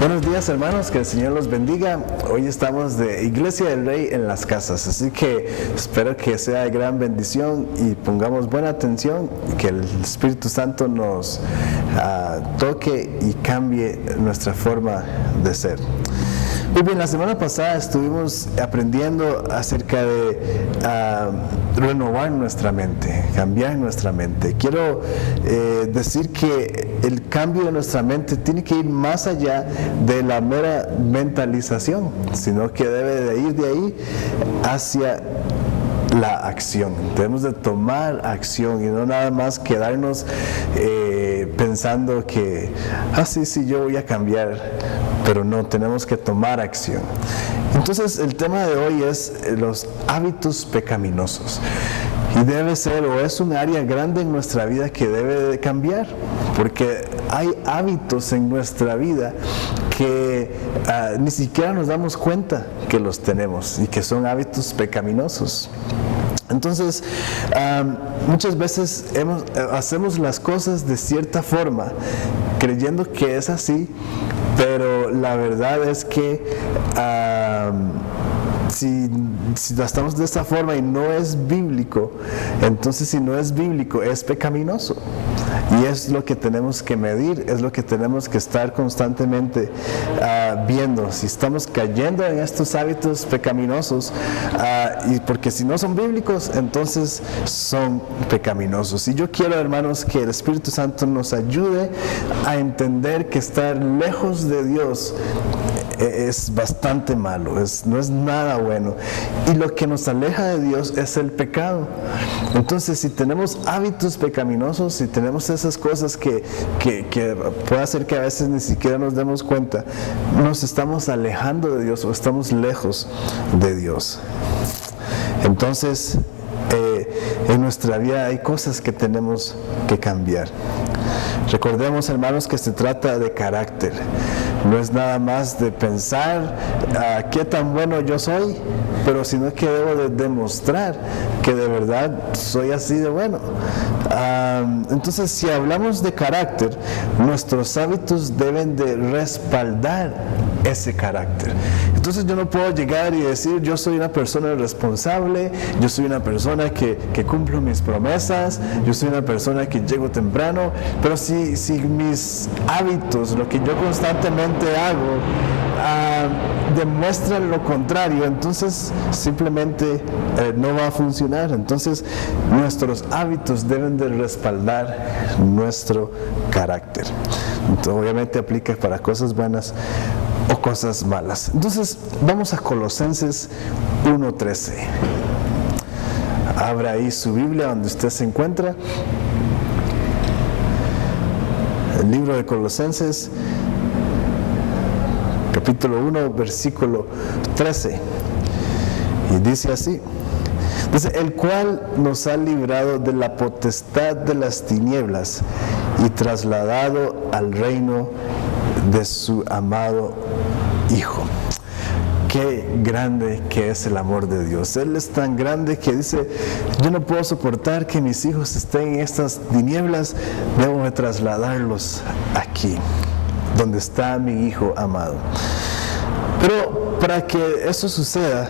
Buenos días, hermanos, que el Señor los bendiga. Hoy estamos de Iglesia del Rey en las casas, así que espero que sea de gran bendición y pongamos buena atención y que el Espíritu Santo nos toque y cambie nuestra forma de ser. Muy bien, la semana pasada estuvimos aprendiendo acerca de renovar nuestra mente, cambiar nuestra mente. Quiero decir que el cambio de nuestra mente tiene que ir más allá de la mera mentalización, sino que debe de ir de ahí hacia la acción. Debemos de tomar acción y no nada más quedarnos pensando que, sí, yo voy a cambiar, pero no, tenemos que tomar acción. Entonces el tema de hoy es los hábitos pecaminosos. Y debe ser, o es un área grande en nuestra vida que debe de cambiar, porque hay hábitos en nuestra vida que ni siquiera nos damos cuenta que los tenemos y que son hábitos pecaminosos. Entonces, muchas veces hacemos las cosas de cierta forma, creyendo que es así, pero la verdad es que si lo estamos de esta forma y no es bíblico, entonces si no es bíblico es pecaminoso. Y es lo que tenemos que medir, es lo que tenemos que estar constantemente viendo. Si estamos cayendo en estos hábitos pecaminosos, y porque si no son bíblicos, entonces son pecaminosos. Y yo quiero, hermanos, que el Espíritu Santo nos ayude a entender que estar lejos de Dios es bastante malo, no es nada bueno. Y lo que nos aleja de Dios es el pecado. Entonces, si tenemos hábitos pecaminosos, si tenemos esas cosas que puede hacer que a veces ni siquiera nos demos cuenta, nos estamos alejando de Dios o estamos lejos de Dios. Entonces, en nuestra vida hay cosas que tenemos que cambiar. Recordemos, hermanos, que se trata de carácter. No es nada más de pensar qué tan bueno yo soy, pero sino que debo de demostrar que de verdad soy así de bueno. Entonces, si hablamos de carácter, nuestros hábitos deben de respaldar ese carácter. Entonces yo no puedo llegar y decir yo soy una persona responsable, yo soy una persona que cumplo mis promesas, yo soy una persona que llego temprano, pero si mis hábitos, lo que yo constantemente hago, demuestran lo contrario, entonces simplemente no va a funcionar. Entonces nuestros hábitos deben de respaldar nuestro carácter. Entonces, obviamente aplica para cosas buenas o cosas malas. Entonces vamos a Colosenses 1:13. Abra ahí su Biblia donde usted se encuentra. El libro de Colosenses, capítulo 1, versículo 13. Y dice así. Dice, el cual nos ha librado de la potestad de las tinieblas y trasladado al reino de su amado Hijo. Qué grande que es el amor de Dios. Él es tan grande que dice, yo no puedo soportar que mis hijos estén en estas tinieblas, debo de trasladarlos aquí, donde está mi Hijo amado. Pero para que eso suceda,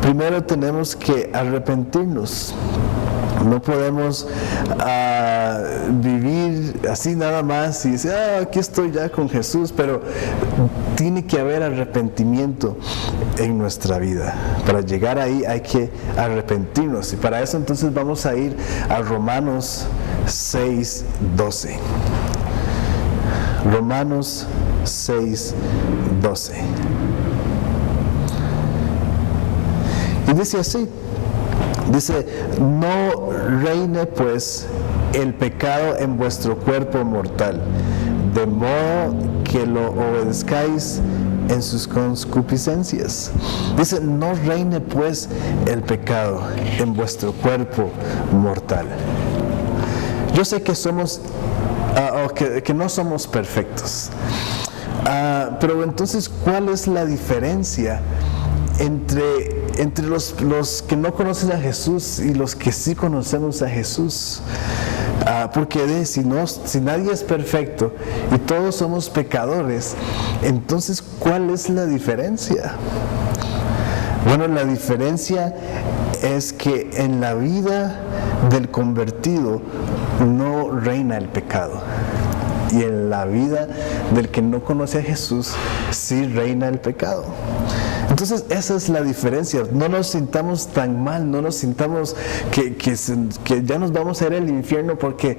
primero tenemos que arrepentirnos. No podemos vivir así nada más y decir, aquí estoy ya con Jesús, pero tiene que haber arrepentimiento en nuestra vida. Para llegar ahí hay que arrepentirnos, y para eso entonces vamos a ir a Romanos 6:12. Romanos 6:12. Y dice así. Dice, no reine pues el pecado en vuestro cuerpo mortal, de modo que lo obedezcáis en sus concupiscencias. Dice, no reine pues el pecado en vuestro cuerpo mortal. Yo sé que somos, que no somos perfectos, pero entonces, ¿cuál es la diferencia entre los que no conocen a Jesús y los que sí conocemos a Jesús? Porque si nadie es perfecto y todos somos pecadores, entonces ¿cuál es la diferencia? Bueno, la diferencia es que en la vida del convertido no reina el pecado. Y en la vida del que no conoce a Jesús sí reina el pecado. Entonces esa es la diferencia. No nos sintamos tan mal, no nos sintamos que ya nos vamos a ir al infierno porque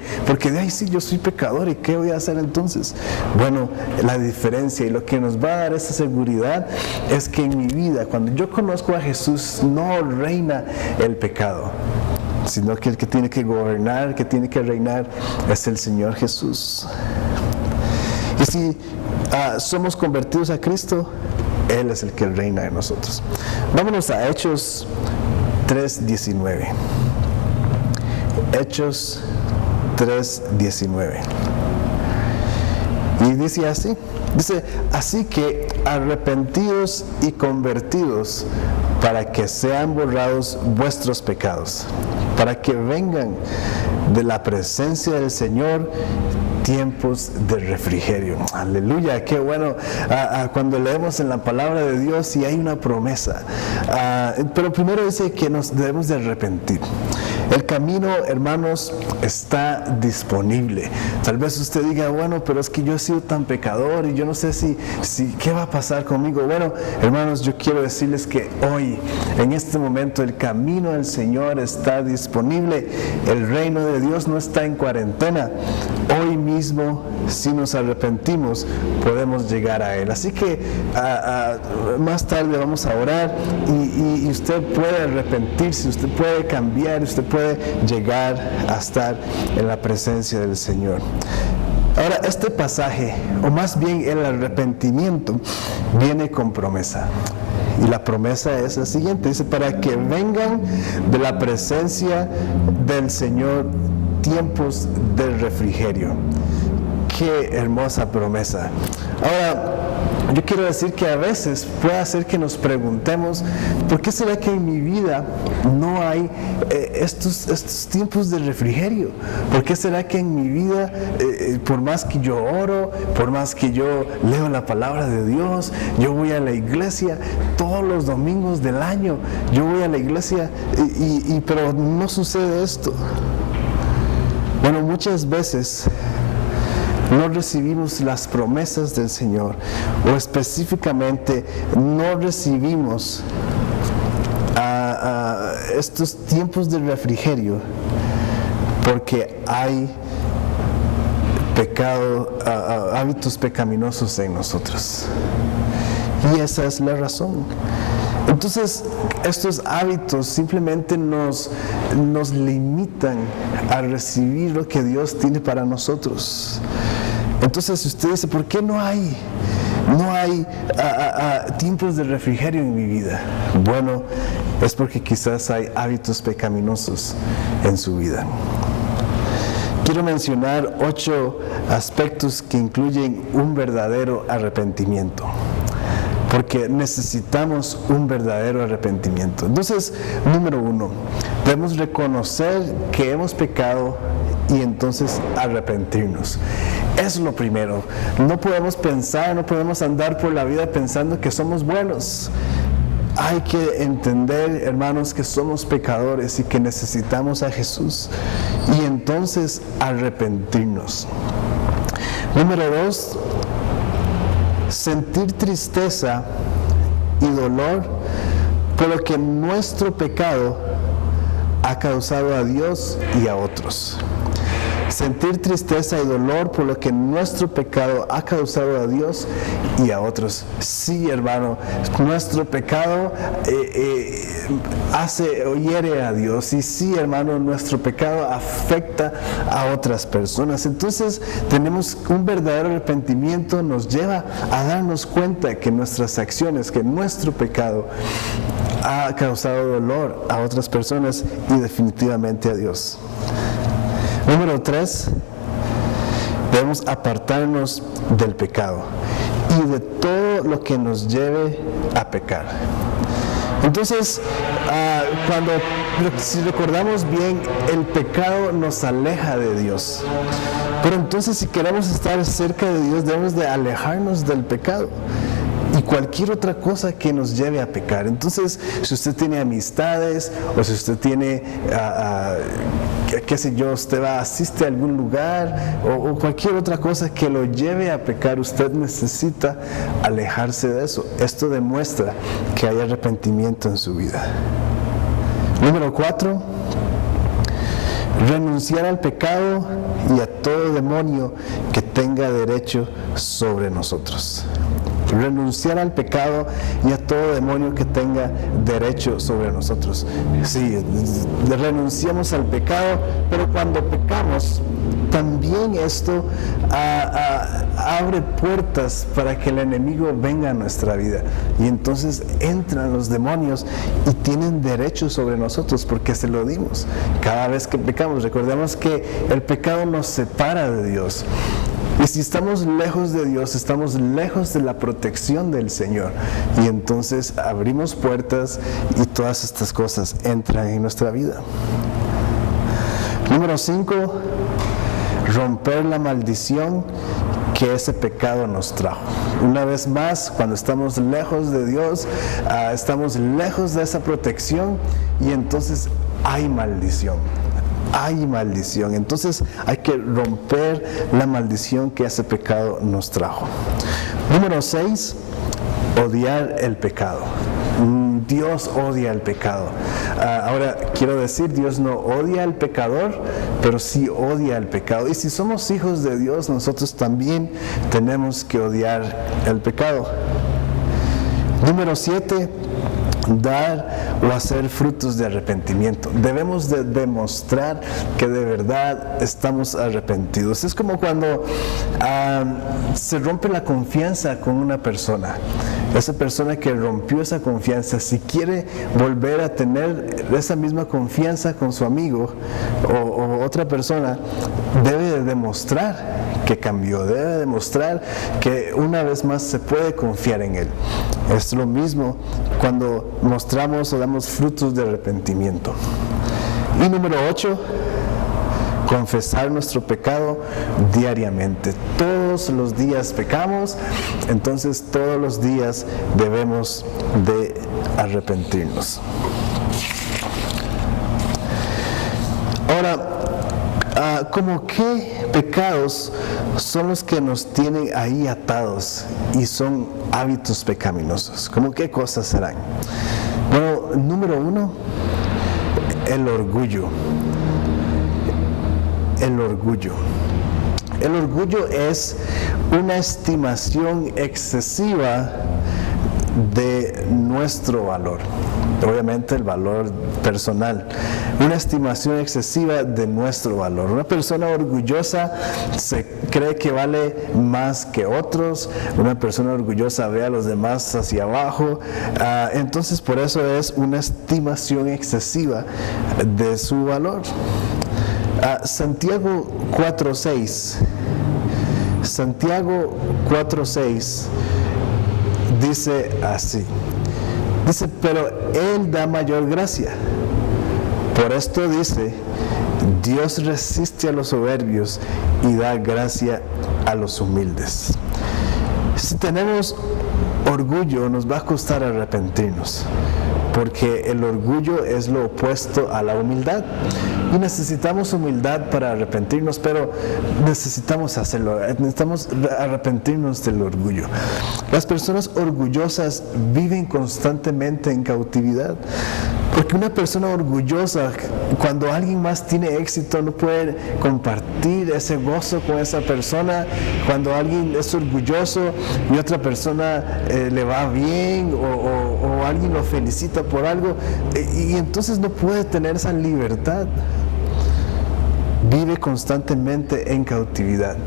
de ahí sí yo soy pecador y ¿qué voy a hacer entonces? Bueno, la diferencia y lo que nos va a dar esa seguridad es que en mi vida, cuando yo conozco a Jesús, no reina el pecado, sino que el que tiene que gobernar, el que tiene que reinar es el Señor Jesús. Y si somos convertidos a Cristo, Él es el que reina en nosotros. Vámonos a Hechos 3:19. Hechos 3:19. Y dice así, así que arrepentidos y convertidos para que sean borrados vuestros pecados, para que vengan de la presencia del Señor tiempos de refrigerio. Aleluya, qué bueno cuando leemos en la palabra de Dios y hay una promesa. Pero primero dice que nos debemos de arrepentir. El camino, hermanos, está disponible. Tal vez usted diga, bueno, pero es que yo he sido tan pecador y yo no sé si ¿qué va a pasar conmigo? Bueno, hermanos, yo quiero decirles que hoy, en este momento, el camino del Señor está disponible. El reino de Dios no está en cuarentena. Hoy mismo, si nos arrepentimos, podemos llegar a Él. Así que más tarde vamos a orar y usted puede arrepentirse, usted puede cambiar, usted puede llegar a estar en la presencia del Señor. Ahora, este pasaje, o más bien el arrepentimiento, viene con promesa. Y la promesa es la siguiente, dice, para que vengan de la presencia del Señor tiempos de refrigerio. Qué hermosa promesa. Ahora, yo quiero decir que a veces puede hacer que nos preguntemos, ¿por qué será que en mi vida no hay estos tiempos de refrigerio? ¿Por qué será que en mi vida, por más que yo oro, por más que yo leo la palabra de Dios, yo voy a la iglesia todos los domingos del año, yo voy a la iglesia, pero no sucede esto? Bueno, muchas veces no recibimos las promesas del Señor, o específicamente no recibimos estos tiempos de refrigerio porque hay pecado, hábitos pecaminosos en nosotros. Y esa es la razón. Entonces, estos hábitos simplemente nos limitan a recibir lo que Dios tiene para nosotros. Entonces, usted dice, ¿por qué no hay tiempos de refrigerio en mi vida? Bueno, es porque quizás hay hábitos pecaminosos en su vida. Quiero mencionar 8 aspectos que incluyen un verdadero arrepentimiento, porque necesitamos un verdadero arrepentimiento. Entonces, número 1, debemos reconocer que hemos pecado y entonces arrepentirnos. Es lo primero. No podemos pensar, no podemos andar por la vida pensando que somos buenos. Hay que entender, hermanos, que somos pecadores y que necesitamos a Jesús, y entonces arrepentirnos. Número 2, sentir tristeza y dolor por lo que nuestro pecado ha causado a Dios y a otros. Sentir tristeza y dolor por lo que nuestro pecado ha causado a Dios y a otros. Sí, hermano, nuestro pecado hace o hiere a Dios. Y sí, hermano, nuestro pecado afecta a otras personas. Entonces, tenemos un verdadero arrepentimiento, nos lleva a darnos cuenta que nuestras acciones, que nuestro pecado ha causado dolor a otras personas y definitivamente a Dios. Número 3, debemos apartarnos del pecado y de todo lo que nos lleve a pecar. Entonces, si recordamos bien, el pecado nos aleja de Dios. Pero entonces, si queremos estar cerca de Dios, debemos de alejarnos del pecado y cualquier otra cosa que nos lleve a pecar. Entonces, si usted tiene amistades, o si usted tiene, qué sé yo, asiste a algún lugar, o cualquier otra cosa que lo lleve a pecar, usted necesita alejarse de eso. Esto demuestra que hay arrepentimiento en su vida. Número 4, renunciar al pecado y a todo demonio que tenga derecho sobre nosotros. Renunciar al pecado y a todo demonio que tenga derecho sobre nosotros. Sí, renunciamos al pecado, pero cuando pecamos, también esto abre puertas para que el enemigo venga a nuestra vida. Y entonces entran los demonios y tienen derecho sobre nosotros porque se lo dimos. Cada vez que pecamos, recordemos que el pecado nos separa de Dios. Y si estamos lejos de Dios, estamos lejos de la protección del Señor. Y entonces abrimos puertas y todas estas cosas entran en nuestra vida. Número 5, romper la maldición que ese pecado nos trajo. Una vez más, cuando estamos lejos de Dios, estamos lejos de esa protección y entonces hay maldición. Hay maldición. Entonces hay que romper la maldición que ese pecado nos trajo. Número 6, odiar el pecado. Dios odia el pecado. Ahora quiero decir, Dios no odia al pecador, pero sí odia el pecado. Y si somos hijos de Dios, nosotros también tenemos que odiar el pecado. Número 7, dar o hacer frutos de arrepentimiento. Debemos de demostrar que de verdad estamos arrepentidos. Es como cuando se rompe la confianza con una persona. Esa persona que rompió esa confianza, si quiere volver a tener esa misma confianza con su amigo o otra persona, debe de demostrar que cambió, debe de demostrar que una vez más se puede confiar en él. Es lo mismo cuando mostramos o damos frutos de arrepentimiento. Y número 8, confesar nuestro pecado diariamente. Todos los días pecamos, entonces todos los días debemos de arrepentirnos. Ahora, ¿cómo qué pecados son los que nos tienen ahí atados y son hábitos pecaminosos? ¿Cómo qué cosas serán? Bueno, número 1, el orgullo. El orgullo. El orgullo es una estimación excesiva de nuestro valor. Obviamente el valor personal. Una estimación excesiva de nuestro valor. Una persona orgullosa se cree que vale más que otros. Una persona orgullosa ve a los demás hacia abajo. Entonces por eso es una estimación excesiva de su valor. Santiago 4:6. Santiago 4:6 dice así. Dice, pero Él da mayor gracia. Por esto dice, Dios resiste a los soberbios y da gracia a los humildes. Si tenemos orgullo, nos va a costar arrepentirnos, porque el orgullo es lo opuesto a la humildad. Y necesitamos humildad para arrepentirnos, pero necesitamos hacerlo, necesitamos arrepentirnos del orgullo. Las personas orgullosas viven constantemente en cautividad, porque una persona orgullosa, cuando alguien más tiene éxito, no puede compartir ese gozo con esa persona. Cuando alguien es orgulloso y otra persona le va bien o alguien lo felicita por algo, y entonces no puede tener esa libertad. Vive constantemente en cautividad.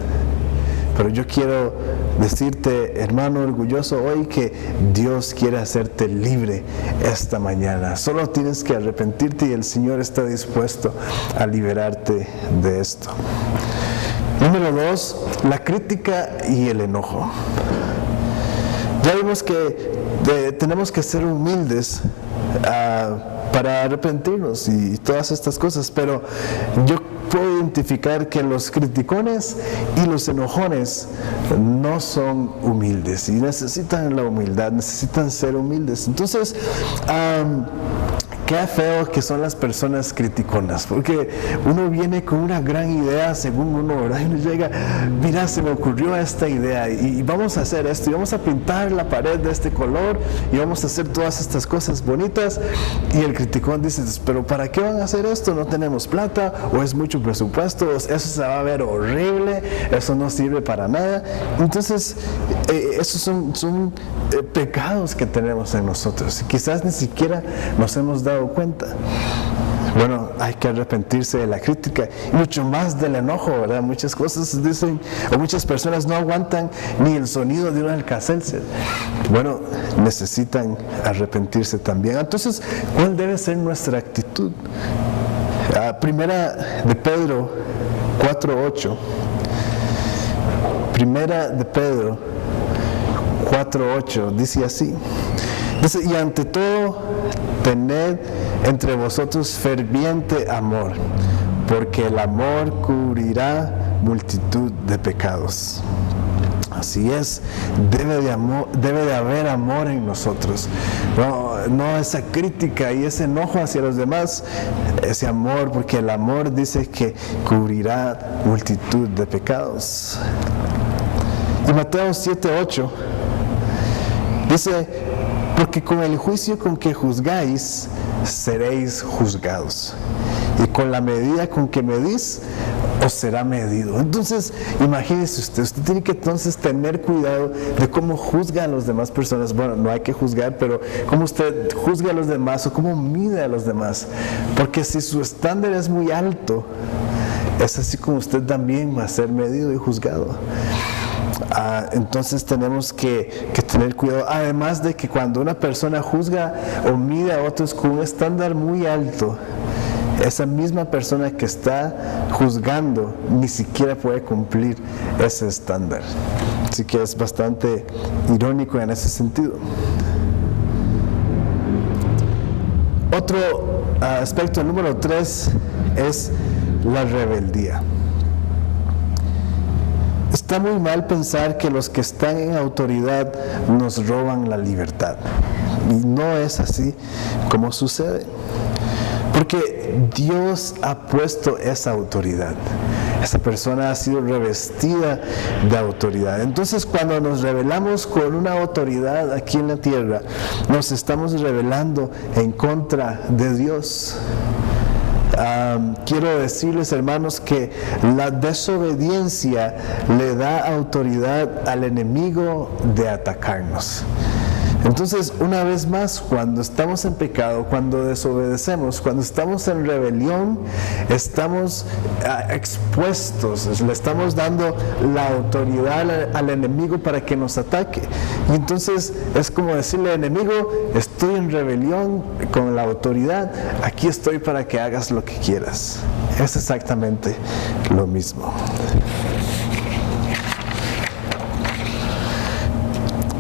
Pero yo quiero decirte, hermano orgulloso, hoy que Dios quiere hacerte libre esta mañana. Solo tienes que arrepentirte y el Señor está dispuesto a liberarte de esto. Número 2, la crítica y el enojo. Ya vimos que tenemos que ser humildes para arrepentirnos y todas estas cosas, pero yo puedo identificar que los criticones y los enojones no son humildes y necesitan la humildad, necesitan ser humildes. Entonces, qué feo que son las personas criticonas, porque uno viene con una gran idea según uno, ¿verdad? Y uno llega, mira, se me ocurrió esta idea y vamos a hacer esto, y vamos a pintar la pared de este color y vamos a hacer todas estas cosas bonitas, y el criticón dice, pero ¿para qué van a hacer esto? No tenemos plata, o es mucho presupuesto, eso se va a ver horrible, eso no sirve para nada. Entonces, esos son pecados que tenemos en nosotros, quizás ni siquiera nos hemos dado cuenta. Bueno, hay que arrepentirse de la crítica y mucho más del enojo, ¿verdad? Muchas cosas dicen, o muchas personas no aguantan ni el sonido de un Alka-Seltzer. Bueno, necesitan arrepentirse también. Entonces, ¿cuál debe ser nuestra actitud? Primera de Pedro 4:8. Primera de Pedro 4:8 dice así. Dice, y ante todo, tened entre vosotros ferviente amor, porque el amor cubrirá multitud de pecados. Así es, debe de haber amor en nosotros, no esa crítica y ese enojo hacia los demás, ese amor, porque el amor dice que cubrirá multitud de pecados. Y Mateo 7:8 dice, porque con el juicio con que juzgáis, seréis juzgados, y con la medida con que medís, os será medido. Entonces, imagínese usted tiene que entonces tener cuidado de cómo juzga a las demás personas. Bueno, no hay que juzgar, pero cómo usted juzga a los demás o cómo mide a los demás, porque si su estándar es muy alto, es así como usted también va a ser medido y juzgado. Entonces tenemos que tener cuidado, además de que cuando una persona juzga o mide a otros con un estándar muy alto, esa misma persona que está juzgando ni siquiera puede cumplir ese estándar. Así que es bastante irónico en ese sentido. Otro aspecto, número 3, es la rebeldía. Está muy mal pensar que los que están en autoridad nos roban la libertad. Y no es así como sucede. Porque Dios ha puesto esa autoridad. Esa persona ha sido revestida de autoridad. Entonces, cuando nos rebelamos con una autoridad aquí en la tierra, nos estamos rebelando en contra de Dios. Quiero decirles, hermanos, que la desobediencia le da autoridad al enemigo de atacarnos. Entonces, una vez más, cuando estamos en pecado, cuando desobedecemos, cuando estamos en rebelión, estamos expuestos, le estamos dando la autoridad al enemigo para que nos ataque. Y entonces es como decirle al enemigo, estoy en rebelión con la autoridad, aquí estoy para que hagas lo que quieras. Es exactamente lo mismo.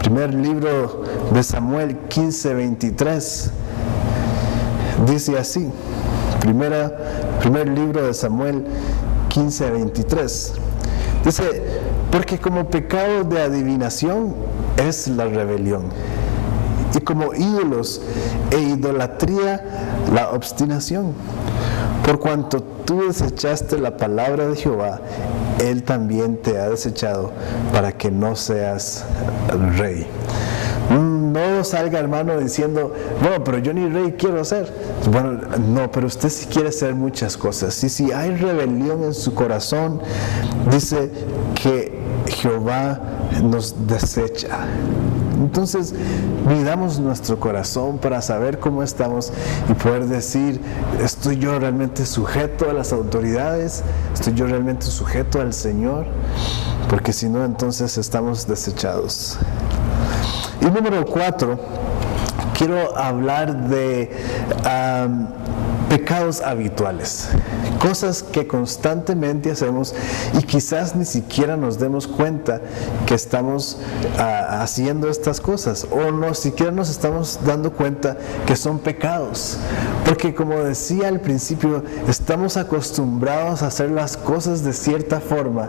Primer libro de Samuel 15:23 dice así. Primer libro de Samuel 15:23 dice, porque como pecado de adivinación es la rebelión, y como ídolos e idolatría la obstinación. Por cuanto tú desechaste la palabra de Jehová, Él también te ha desechado para que no seas rey. No salga, hermano, diciendo, no, pero yo ni rey quiero ser. Bueno, no, pero usted sí quiere ser muchas cosas. Y si hay rebelión en su corazón, dice que Jehová nos desecha. Entonces, midamos nuestro corazón para saber cómo estamos y poder decir, ¿estoy yo realmente sujeto a las autoridades? ¿Estoy yo realmente sujeto al Señor? Porque si no, entonces estamos desechados. Y número 4, quiero hablar de pecados habituales. Cosas que constantemente hacemos y quizás ni siquiera nos demos cuenta que estamos haciendo estas cosas, o no siquiera nos estamos dando cuenta que son pecados, porque como decía al principio, estamos acostumbrados a hacer las cosas de cierta forma,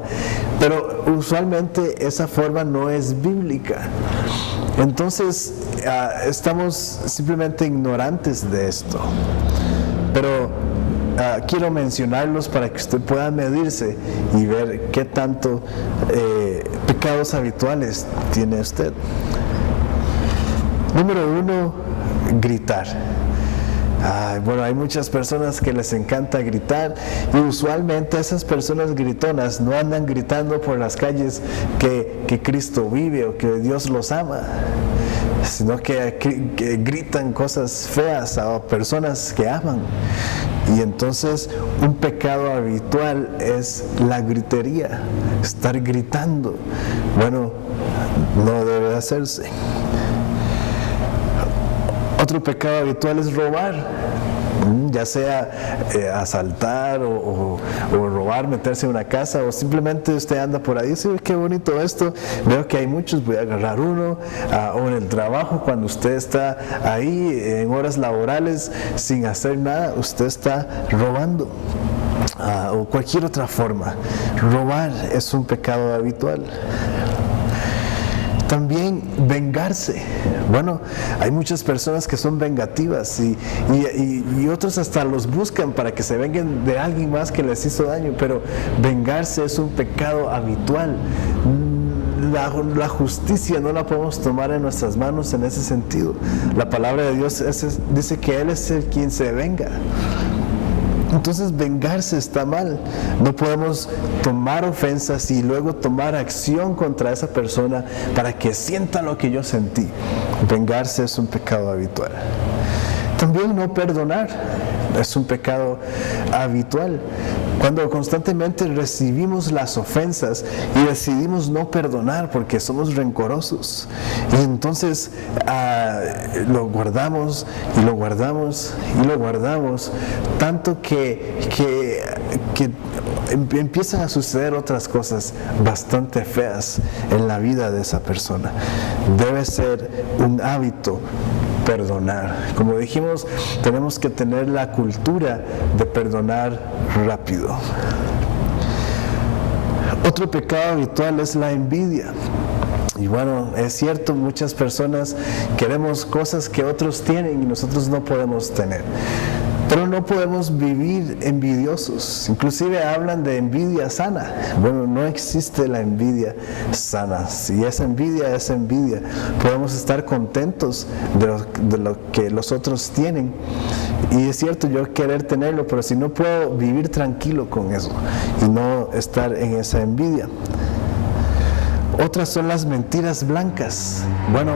pero usualmente esa forma no es bíblica. Entonces estamos simplemente ignorantes de esto, pero quiero mencionarlos para que usted pueda medirse y ver qué tanto pecados habituales tiene usted. Número 1, gritar. Bueno, hay muchas personas que les encanta gritar, y usualmente esas personas gritonas no andan gritando por las calles que Cristo vive o que Dios los ama, sino que gritan cosas feas a personas que aman. Y entonces un pecado habitual es la gritería, estar gritando. Bueno, no debe hacerse. Otro pecado habitual es robar, ya sea asaltar o robar, meterse en una casa, o simplemente usted anda por ahí y dice, qué bonito esto, veo que hay muchos, voy a agarrar uno, o en el trabajo, cuando usted está ahí en horas laborales sin hacer nada, usted está robando. O cualquier otra forma. Robar es un pecado habitual. También vengarse. Bueno, hay muchas personas que son vengativas y otros hasta los buscan para que se venguen de alguien más que les hizo daño, pero vengarse es un pecado habitual. La justicia no la podemos tomar en nuestras manos en ese sentido. La palabra de Dios dice que Él es el quien se venga. Entonces vengarse está mal. No podemos tomar ofensas y luego tomar acción contra esa persona para que sienta lo que yo sentí. Vengarse es un pecado habitual. También no perdonar es un pecado habitual. Cuando constantemente recibimos las ofensas y decidimos no perdonar porque somos rencorosos, y entonces lo guardamos y lo guardamos y lo guardamos, tanto que empiezan a suceder otras cosas bastante feas en la vida de esa persona. Debe ser un hábito perdonar. Como dijimos, tenemos que tener la cultura de perdonar rápido. Otro pecado habitual es la envidia. Y bueno, es cierto, muchas personas queremos cosas que otros tienen y nosotros no podemos tener. Pero no podemos vivir envidiosos. Inclusive hablan de envidia sana. Bueno, no existe la envidia sana. Si es envidia, es envidia. Podemos estar contentos de lo que los otros tienen. Y es cierto, yo querer tenerlo, pero si no puedo vivir tranquilo con eso y no estar en esa envidia. Otras son las mentiras blancas. Bueno,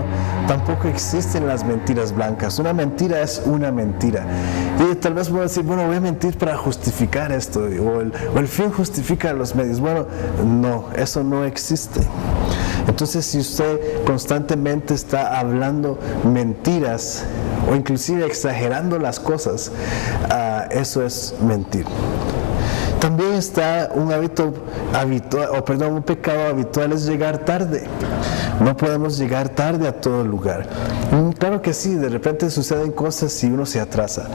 tampoco existen las mentiras blancas. Una mentira es una mentira. Y tal vez voy a decir, bueno, voy a mentir para justificar esto, o el fin justifica los medios. Bueno, no, eso no existe. Entonces, si usted constantemente está hablando mentiras, o inclusive exagerando las cosas, eso es mentir. También está un pecado habitual es llegar tarde. No podemos llegar tarde a todo lugar. Claro que sí, de repente suceden cosas y uno se atrasa,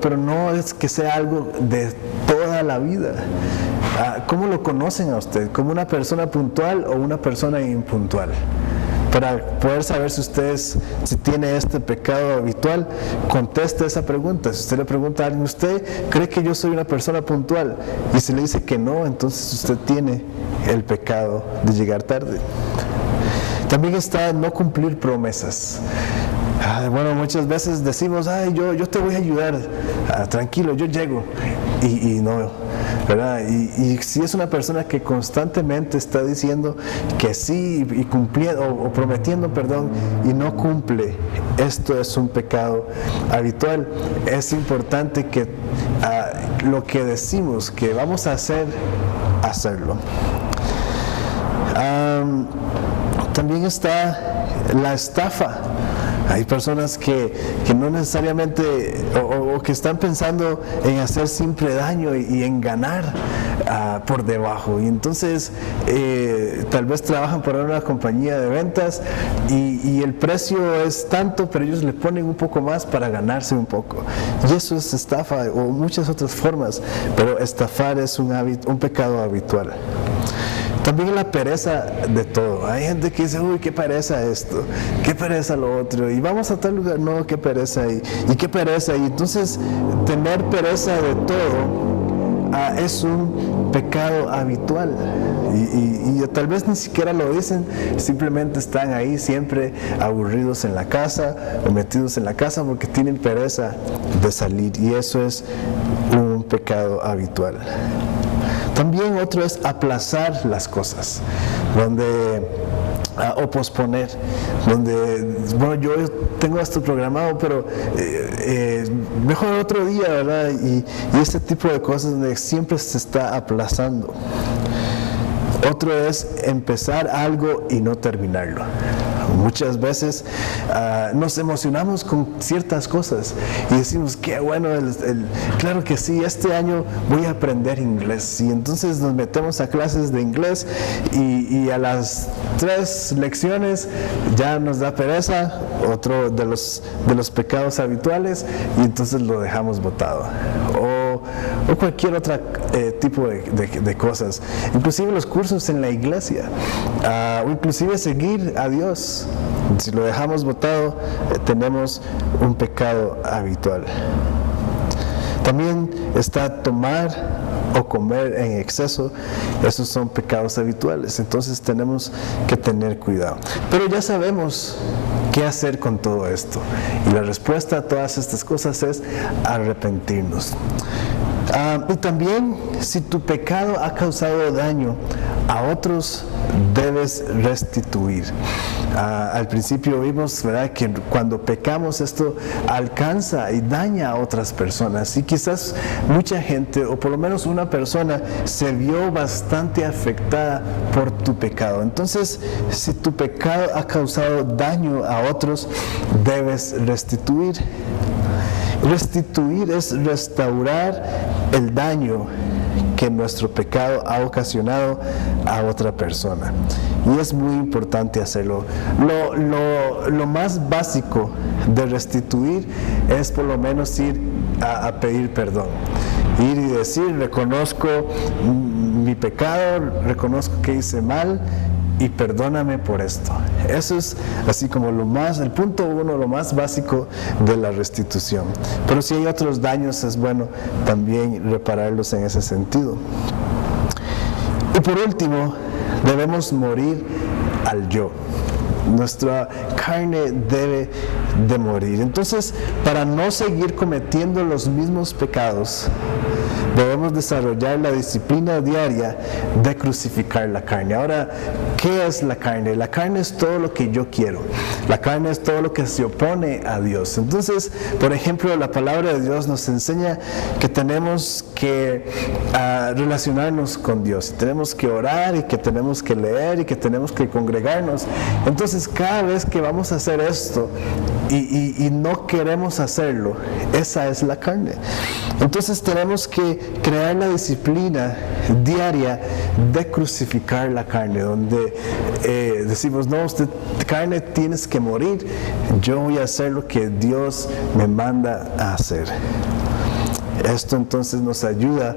pero no es que sea algo de toda la vida. ¿Cómo lo conocen a usted? ¿Como una persona puntual o una persona impuntual? Para poder saber si tiene este pecado habitual, conteste esa pregunta. Si usted le pregunta a alguien, ¿usted cree que yo soy una persona puntual? Y si le dice que no, entonces usted tiene el pecado de llegar tarde. También está no cumplir promesas. Bueno, muchas veces decimos, yo te voy a ayudar, tranquilo, yo llego, y no, ¿verdad? Y si es una persona que constantemente está diciendo que sí y cumpliendo, o prometiendo, y no cumple, esto es un pecado habitual. Es importante que lo que decimos que vamos a hacer, hacerlo. También está la estafa. Hay personas que no necesariamente, o que están pensando en hacer siempre daño y en ganar por debajo. Y entonces tal vez trabajan para una compañía de ventas y el precio es tanto, pero ellos le ponen un poco más para ganarse un poco. Y eso es estafa, o muchas otras formas, pero estafar es un pecado habitual. También la pereza de todo. Hay gente que dice, uy, qué pereza esto, qué pereza lo otro, y vamos a tal lugar, no, qué pereza, y qué pereza. Y entonces tener pereza de todo es un pecado habitual. Y tal vez ni siquiera lo dicen, simplemente están ahí siempre aburridos en la casa o metidos en la casa porque tienen pereza de salir, y eso es un pecado habitual. También otro es aplazar las cosas, o posponer, donde, bueno, yo tengo esto programado, pero mejor otro día, ¿verdad? Y este tipo de cosas donde siempre se está aplazando. Otro es empezar algo y no terminarlo. Muchas veces nos emocionamos con ciertas cosas y decimos, qué bueno, claro que sí, este año voy a aprender inglés. Y entonces nos metemos a clases de inglés y a las 3 lecciones ya nos da pereza, otro de los pecados habituales, y entonces lo dejamos botado. O cualquier otro tipo de cosas, inclusive los cursos en la iglesia, o inclusive seguir a Dios. Si lo dejamos botado, tenemos un pecado habitual. También está tomar o comer en exceso. Esos son pecados habituales, entonces tenemos que tener cuidado. Pero ya sabemos qué hacer con todo esto, y la respuesta a todas estas cosas es arrepentirnos. Y también, si tu pecado ha causado daño a otros, debes restituir. Al principio vimos, ¿verdad?, que cuando pecamos esto alcanza y daña a otras personas, y quizás mucha gente, o por lo menos una persona, se vio bastante afectada por tu pecado. Entonces, si tu pecado ha causado daño a otros, debes restituir. Restituir es restaurar el daño que nuestro pecado ha ocasionado a otra persona, y es muy importante hacerlo. Lo más básico de restituir es por lo menos ir a pedir perdón, ir y decir, reconozco mi pecado, reconozco que hice mal y perdóname por esto. Eso es así como el punto 1, lo más básico de la restitución. Pero si hay otros daños, es bueno también repararlos en ese sentido. Y por último, debemos morir al yo. Nuestra carne debe de morir. Entonces, para no seguir cometiendo los mismos pecados, debemos desarrollar la disciplina diaria de crucificar la carne. Ahora, ¿qué es la carne? La carne es todo lo que yo quiero. La carne es todo lo que se opone a Dios. Entonces, por ejemplo, la palabra de Dios nos enseña que tenemos que relacionarnos con Dios. Tenemos que orar, y que tenemos que leer, y que tenemos que congregarnos. Entonces, cada vez que vamos a hacer esto y no queremos hacerlo, esa es la carne. Entonces tenemos que crear la disciplina diaria de crucificar la carne, donde decimos, no, carne, tienes que morir, yo voy a hacer lo que Dios me manda a hacer. Esto entonces nos ayuda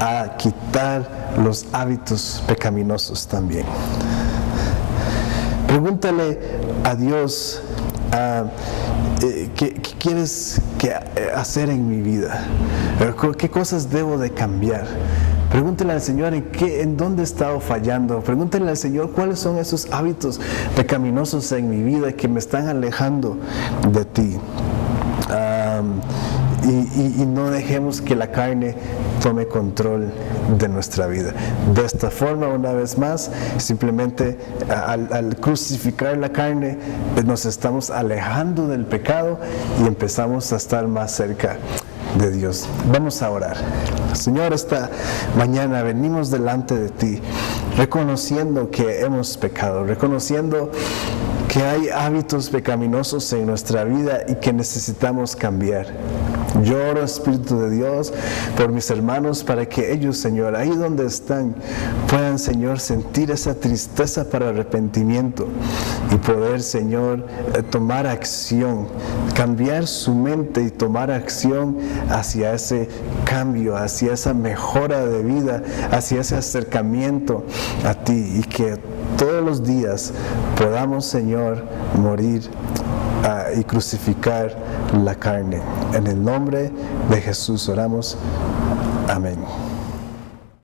a quitar los hábitos pecaminosos también. Pregúntale a Dios, ¿qué quieres hacer en mi vida? ¿Qué cosas debo de cambiar? Pregúntale al Señor en dónde he estado fallando. Pregúntale al Señor cuáles son esos hábitos pecaminosos en mi vida que me están alejando de ti. Y no dejemos que la carne tome control de nuestra vida. De esta forma, una vez más, simplemente al crucificar la carne, nos estamos alejando del pecado y empezamos a estar más cerca de Dios. Vamos a orar. Señor, esta mañana venimos delante de ti, reconociendo que hemos pecado, reconociendo que hay hábitos pecaminosos en nuestra vida y que necesitamos cambiar. Yo oro, Espíritu de Dios, por mis hermanos, para que ellos, Señor, ahí donde están, puedan, Señor, sentir esa tristeza para arrepentimiento y poder, Señor, tomar acción, cambiar su mente y tomar acción hacia ese cambio, hacia esa mejora de vida, hacia ese acercamiento a ti, y que todos los días podamos, Señor, morir y crucificar la carne. En el nombre de Jesús oramos. Amén.